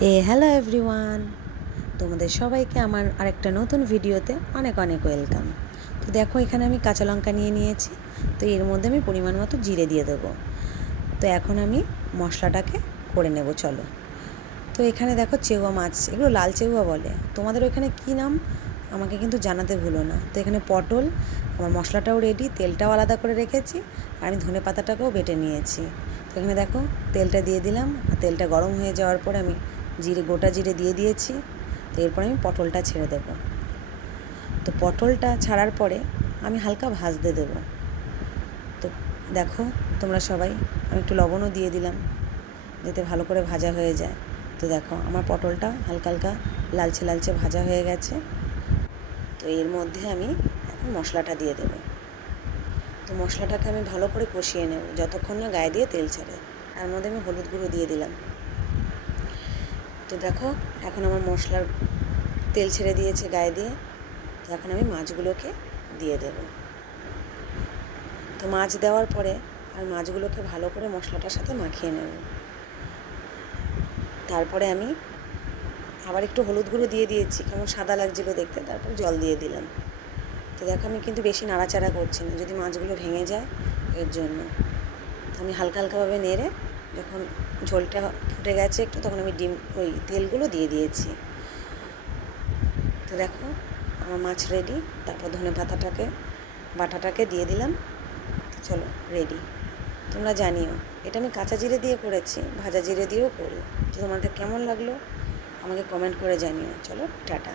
Hello everyone, তোমাদের সবাইকে আমার আরেকটা নতুন ভিডিওতে অনেক অনেক ওয়েলকাম। তো দেখো, এখানে আমি কাঁচা লঙ্কা নিয়ে নিয়েছি। তো এর মধ্যে আমি পরিমাণ মতো জিরে দিয়ে দেবো। তো এখন আমি মশলাটাকে করে নেব, চলো। তো এখানে দেখো চেউয়া মাছ, এগুলো লাল চেউয়া বলে, তোমাদের ওইখানে কী নাম আমাকে কিন্তু জানাতে ভুলো না। তো এখানে পটল, আমার মশলাটাও রেডি, তেলটাও আলাদা করে রেখেছি, আর আমি ধনে পাতাটাকেও বেটে নিয়েছি। তো এখানে দেখো তেলটা দিয়ে দিলাম, আর তেলটা গরম হয়ে যাওয়ার পরে আমি গোটা জিরে দিয়ে দিয়েছি। তো এরপর আমি পটলটা ছেড়ে দেব। তো পটলটা ছাড়ার পরে আমি হালকা ভাজতে দেব। তো দেখো তোমরা সবাই, আমি একটু লবণও দিয়ে দিলাম যাতে ভালো করে ভাজা হয়ে যায়। তো দেখো আমার পটলটা হালকা হালকা লালচে লালচে ভাজা হয়ে গেছে। তো এর মধ্যে আমি এখন মশলাটা দিয়ে দেব। তো মশলাটাকে আমি ভালো করে কষিয়ে নেব যতক্ষণ না গায়ে দিয়ে তেল ছাড়ে। তার মধ্যে আমি হলুদ গুঁড়ো দিয়ে দিলাম। তো দেখো এখন আমার মশলার তেল ছেড়ে দিয়েছে গায়ে দিয়ে। তো এখন আমি মাছগুলোকে দিয়ে দেব। তো মাছ দেওয়ার পরে আর মাছগুলোকে ভালো করে মশলাটার সাথে মাখিয়ে নেব। তারপরে আমি আবার একটু হলুদ গুঁড়ো দিয়ে দিয়েছি, কেমন সাদা লাগছিলো দেখতে, তারপর জল দিয়ে দিলাম। তো দেখো আমি কিন্তু বেশি নাড়াচাড়া করছি না, যদি মাছগুলো ভেঙে যায় এর জন্য। তো আমি হালকা হালকাভাবে নেড়ে যখন ঝোলটা ফুটে গেছে একটু, তখন আমি ওই তেলগুলো দিয়ে দিয়েছি। তো দেখো আমার মাছ রেডি। তারপর ধনে পাতাটাকে বাটাটাকে দিয়ে দিলাম। চলো রেডি। তোমরা জানিও, এটা আমি কাঁচা জিরে দিয়ে করেছি, ভাজা জিরে দিয়েও করি। তো তোমাদের কেমন লাগলো আমাকে কমেন্ট করে জানিও। চলো টাটা।